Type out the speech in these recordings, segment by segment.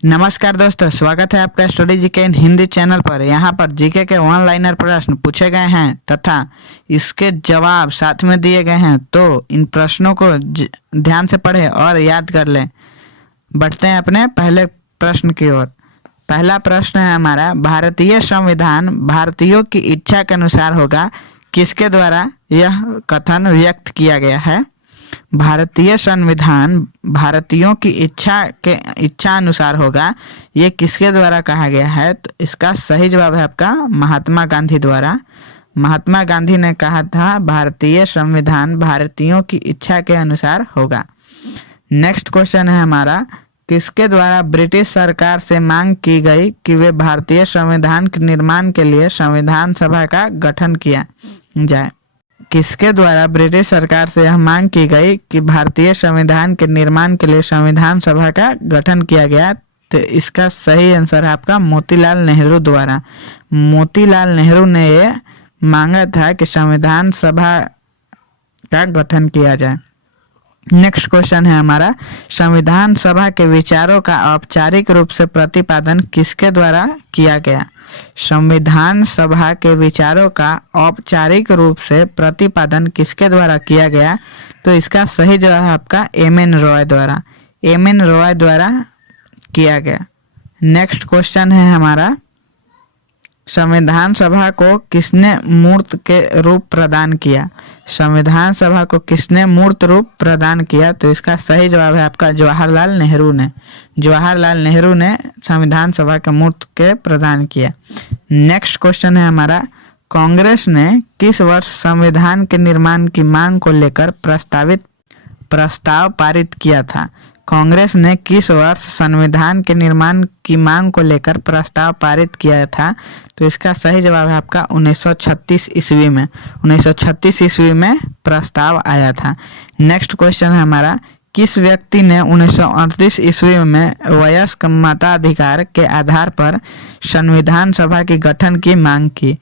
नमस्कार दोस्तों, स्वागत है आपका स्टडी जीके इन हिंदी चैनल पर। यहाँ पर जीके के वन लाइनर प्रश्न पूछे गए हैं तथा इसके जवाब साथ में दिए गए हैं, तो इन प्रश्नों को ध्यान से पढ़ें और याद कर लें। बढ़ते हैं अपने पहले प्रश्न की ओर। पहला प्रश्न है हमारा, भारतीय संविधान भारतीयों की इच्छा के अनुसार होगा, किसके द्वारा यह कथन व्यक्त किया गया है? भारतीय संविधान भारतीयों की इच्छा अनुसार होगा, ये किसके द्वारा कहा गया है? तो इसका सही जवाब है आपका महात्मा गांधी द्वारा। महात्मा गांधी ने कहा था भारतीय संविधान भारतीयों की इच्छा के अनुसार होगा। नेक्स्ट क्वेश्चन है हमारा, किसके द्वारा ब्रिटिश सरकार से मांग की गई कि वे भारतीय संविधान के निर्माण के लिए संविधान सभा का गठन किया जाए? किसके द्वारा ब्रिटिश सरकार से यह मांग की गई कि भारतीय संविधान के निर्माण के लिए संविधान सभा का गठन किया गया? तो इसका सही आंसर है आपका मोतीलाल नेहरू द्वारा। मोतीलाल नेहरू ने ये मांगा था कि संविधान सभा का गठन किया जाए। नेक्स्ट क्वेश्चन है हमारा, संविधान सभा के विचारों का औपचारिक रूप से प्रतिपादन किसके द्वारा किया गया? संविधान सभा के विचारों का औपचारिक रूप से प्रतिपादन किसके द्वारा किया गया? तो इसका सही जवाब है आपका एम.एन. रॉय द्वारा। एम.एन. रॉय द्वारा किया गया। नेक्स्ट क्वेश्चन है हमारा, संविधान सभा को किसने मूर्त के रूप प्रदान किया? संविधान सभा को किसने मूर्त रूप प्रदान किया? तो इसका सही जवाब है आपका जवाहरलाल नेहरू ने। जवाहरलाल नेहरू ने संविधान सभा के मूर्त के प्रदान किया। नेक्स्ट क्वेश्चन है हमारा, कांग्रेस ने किस वर्ष संविधान के निर्माण की मांग को लेकर प्रस्ताव पारित किया था? कांग्रेस ने किस वर्ष संविधान के निर्माण की मांग को लेकर प्रस्ताव पारित किया था? तो इसका सही जवाब है आपका 1936 ईस्वी में। 1936 ईस्वी में प्रस्ताव आया था। नेक्स्ट क्वेश्चन है हमारा, किस व्यक्ति ने 1938 ईस्वी में वयस्क मताधिकार के आधार पर संविधान सभा के गठन की मांग की?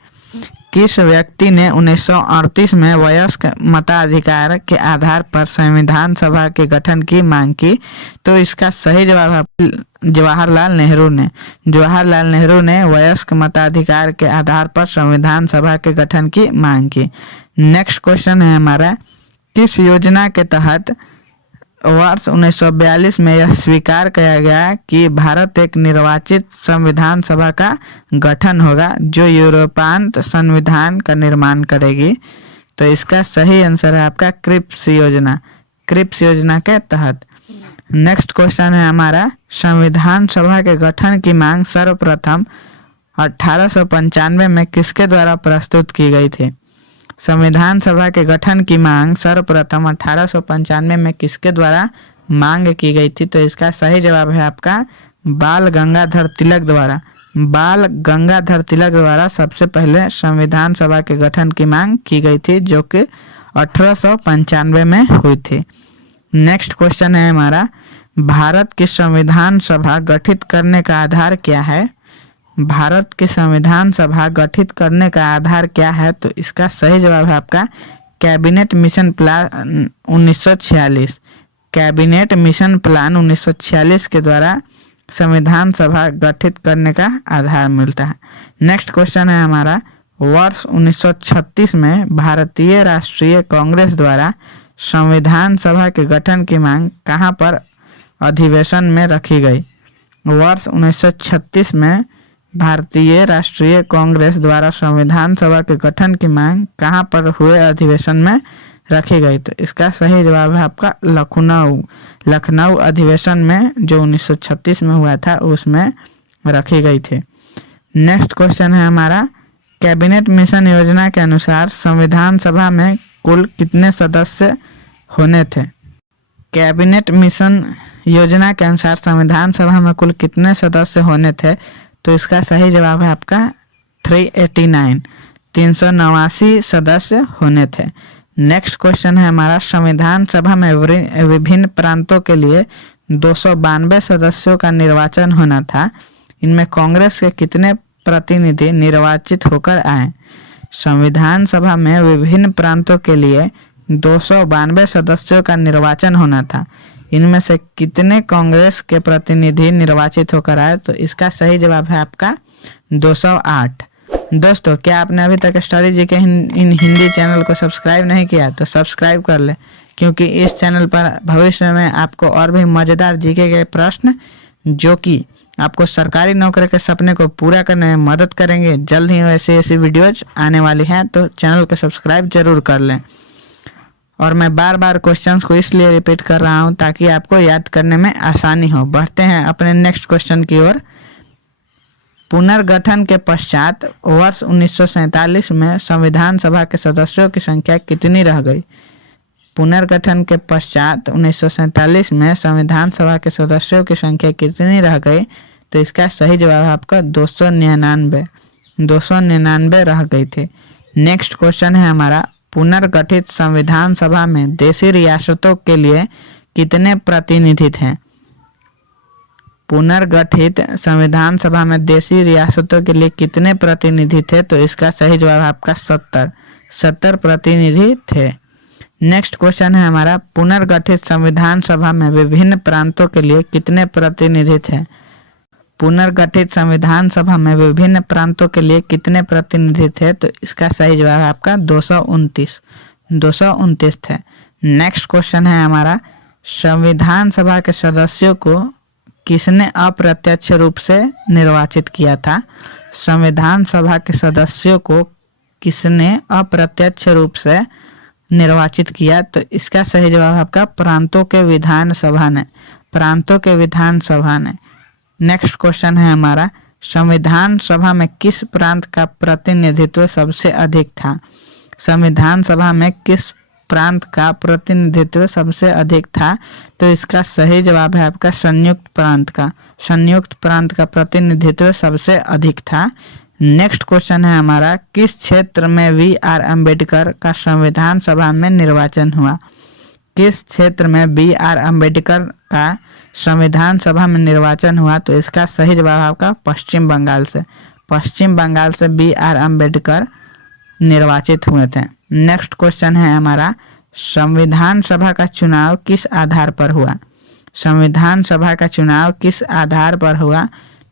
किस व्यक्ति ने 1938 में वयस्क मताधिकार के आधार पर संविधान सभा के गठन की मांग की? तो इसका सही जवाब है जवाहरलाल नेहरू ने। जवाहरलाल नेहरू ने वयस्क मताधिकार के आधार पर संविधान सभा के गठन की मांग की। नेक्स्ट क्वेश्चन है हमारा, किस योजना के तहत वर्ष 1942 में यह स्वीकार किया गया कि भारत एक निर्वाचित संविधान सभा का गठन होगा जो यूरोपांत संविधान का निर्माण करेगी? तो इसका सही आंसर है आपका क्रिप्स योजना। क्रिप्स योजना के तहत। नेक्स्ट क्वेश्चन है हमारा, संविधान सभा के गठन की मांग सर्वप्रथम 1895 में किसके द्वारा प्रस्तुत की गई थी? संविधान सभा के गठन की मांग सर्वप्रथम 1895 में किसके द्वारा मांग की गई थी? तो इसका सही जवाब है आपका बाल गंगाधर तिलक द्वारा। बाल गंगाधर तिलक द्वारा सबसे पहले संविधान सभा के गठन की मांग की गई थी, जो कि 1895 में हुई थी। नेक्स्ट क्वेश्चन है हमारा, भारत की संविधान सभा गठित करने का आधार क्या है? भारत की संविधान सभा गठित करने का आधार क्या है? तो इसका सही जवाब है आपका cabinet mission plan 1946। Cabinet mission plan 1946 के द्वारा संविधान सभा गठित करने का आधार मिलता है। नेक्स्ट क्वेश्चन है हमारा, वर्ष 1936 में भारतीय राष्ट्रीय कांग्रेस द्वारा संविधान सभा के गठन की मांग कहाँ पर अधिवेशन में रखी गई? वर्ष 1936 में भारतीय राष्ट्रीय कांग्रेस द्वारा संविधान सभा के गठन की मांग कहाँ पर हुए अधिवेशन में रखी गई? तो इसका सही जवाब है आपका लखनऊ अधिवेशन में, जो 1936 में हुआ था, उसमें रखी गई थी। नेक्स्ट क्वेश्चन है हमारा, कैबिनेट मिशन योजना के अनुसार संविधान सभा में कुल कितने सदस्य होने थे? कैबिनेट मिशन योजना के अनुसार संविधान सभा में कुल कितने सदस्य होने थे? तो इसका सही जवाब है आपका 389 सदस्य होने थे। नेक्स्ट क्वेश्चन है हमारा, संविधान सभा में विभिन्न प्रांतों के लिए 292 सदस्यों का निर्वाचन होना था। इनमें कांग्रेस के कितने प्रतिनिधि निर्वाचित होकर आए? संविधान सभा में विभिन्न प्रांतों के लिए 292 सदस्यों का निर्वाचन होना था। इनमें से कितने कांग्रेस के प्रतिनिधि निर्वाचित होकर आए? तो इसका सही जवाब है आपका 208। दोस्तों, क्या आपने अभी तक स्टडी जीके इन हिंदी चैनल को सब्सक्राइब नहीं किया तो सब्सक्राइब कर ले, क्योंकि इस चैनल पर भविष्य में आपको और भी मज़ेदार जीके के प्रश्न जो कि आपको सरकारी नौकरी के सपने को पूरा करने में मदद करेंगे, जल्द ही ऐसी वीडियोज आने वाली हैं, तो चैनल को सब्सक्राइब जरूर कर लें। और मैं बार बार क्वेश्चंस को इसलिए रिपीट कर रहा हूं ताकि आपको याद करने में आसानी हो। बढ़ते हैं अपने नेक्स्ट क्वेश्चन की ओर। पुनर्गठन के पश्चात वर्ष 1947 में संविधान सभा के सदस्यों की संख्या कितनी रह गई? पुनर्गठन के पश्चात 1947 में संविधान सभा के सदस्यों की संख्या कितनी रह गई? तो इसका सही जवाब है आपका 299 रह गई थी। नेक्स्ट क्वेश्चन है हमारा, पुनर्गठित संविधान सभा में देशी रियासतों के लिए कितने प्रतिनिधि थे? पुनर्गठित संविधान सभा में देशी रियासतों के लिए कितने प्रतिनिधि थे? तो इसका सही जवाब आपका 70 प्रतिनिधि थे। नेक्स्ट क्वेश्चन है हमारा, पुनर्गठित संविधान सभा में विभिन्न प्रांतों के लिए कितने प्रतिनिधि थे? पुनर्गठित संविधान सभा में विभिन्न प्रांतों के लिए कितने प्रतिनिधि थे? तो इसका सही जवाब है आपका 229 थे। नेक्स्ट क्वेश्चन है हमारा, संविधान सभा के सदस्यों को किसने अप्रत्यक्ष रूप से निर्वाचित किया था? संविधान सभा के सदस्यों को किसने अप्रत्यक्ष रूप से निर्वाचित किया? तो इसका सही जवाब आपका प्रांतों के विधान सभा ने। नेक्स्ट क्वेश्चन है हमारा, संविधान सभा में किस प्रांत का प्रतिनिधित्व सबसे अधिक था? संविधान सभा में किस प्रांत का प्रतिनिधित्व सबसे अधिक था? तो इसका सही जवाब है आपका संयुक्त प्रांत का प्रतिनिधित्व सबसे अधिक था। नेक्स्ट क्वेश्चन है हमारा, किस क्षेत्र में BR अम्बेडकर का संविधान सभा में निर्वाचन हुआ? किस क्षेत्र में BR अम्बेडकर का संविधान सभा में निर्वाचन हुआ? तो इसका सही जवाब आपका पश्चिम बंगाल से BR अम्बेडकर निर्वाचित हुए थे। नेक्स्ट क्वेश्चन है हमारा, संविधान सभा का चुनाव किस आधार पर हुआ? संविधान सभा का चुनाव किस आधार पर हुआ?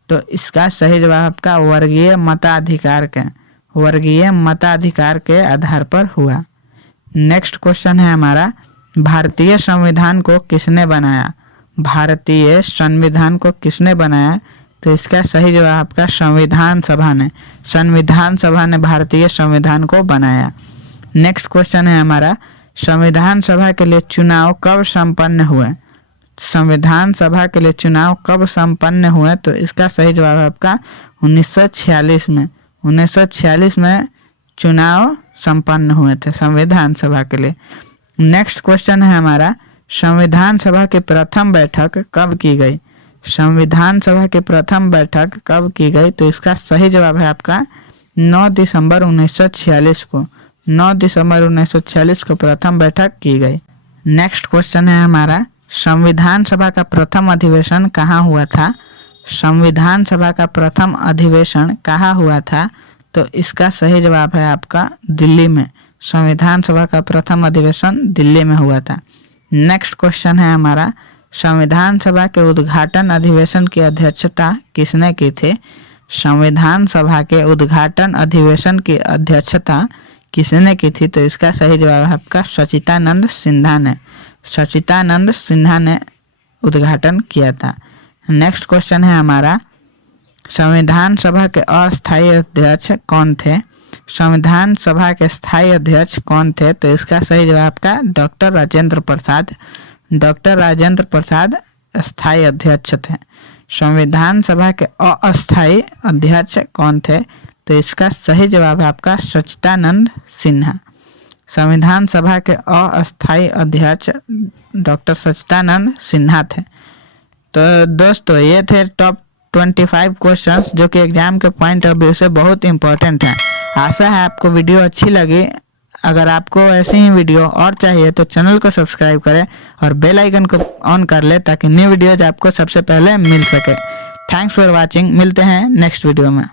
तो इसका सही जवाब आपका वर्गीय मताधिकार के आधार पर हुआ। नेक्स्ट क्वेश्चन है हमारा, भारतीय संविधान को किसने बनाया? भारतीय संविधान को किसने बनाया? तो इसका सही जवाब आपका संविधान सभा ने भारतीय संविधान को बनाया। नेक्स्ट क्वेश्चन है हमारा, संविधान सभा के लिए चुनाव कब संपन्न हुए? संविधान सभा के लिए चुनाव कब संपन्न हुए? तो इसका सही जवाब आपका 1946 में चुनाव संपन्न हुए थे संविधान सभा के लिए। नेक्स्ट क्वेश्चन है हमारा, संविधान सभा की प्रथम बैठक कब की गई? संविधान सभा की प्रथम बैठक कब की गई? तो इसका सही जवाब है आपका 9 दिसंबर 1946 को प्रथम बैठक की गई। नेक्स्ट क्वेश्चन है हमारा, संविधान सभा का प्रथम अधिवेशन कहाँ हुआ था? संविधान सभा का प्रथम अधिवेशन कहाँ हुआ था? तो इसका सही जवाब है आपका दिल्ली में। संविधान सभा का प्रथम अधिवेशन दिल्ली में हुआ था। नेक्स्ट क्वेश्चन है हमारा, संविधान सभा के उद्घाटन अधिवेशन की अध्यक्षता किसने की थी? संविधान सभा के उद्घाटन अधिवेशन की अध्यक्षता किसने की थी? तो इसका सही जवाब है आपका सच्चिदानंद सिन्हा ने उद्घाटन किया था। नेक्स्ट क्वेश्चन है हमारा, संविधान सभा के अस्थायी अध्यक्ष कौन थे? संविधान सभा के स्थायी अध्यक्ष कौन थे? तो इसका सही जवाब आपका डॉक्टर राजेंद्र प्रसाद स्थायी अध्यक्ष थे। संविधान सभा के अस्थायी अध्यक्ष कौन थे? तो इसका सही जवाब है आपका सच्चिदानंद सिन्हा। संविधान सभा के अस्थायी अध्यक्ष डॉक्टर सच्चिदानंद सिन्हा थे। तो दोस्तों, ये थे टॉप 25 क्वेश्चंस जो कि एग्जाम के पॉइंट ऑफ व्यू से बहुत इंपॉर्टेंट हैं। आशा है आपको वीडियो अच्छी लगी। अगर आपको ऐसी ही वीडियो और चाहिए तो चैनल को सब्सक्राइब करें और बेल आइकन को ऑन कर ले ताकि न्यू वीडियोज आपको सबसे पहले मिल सके। Thanks for watching. मिलते हैं नेक्स्ट वीडियो में।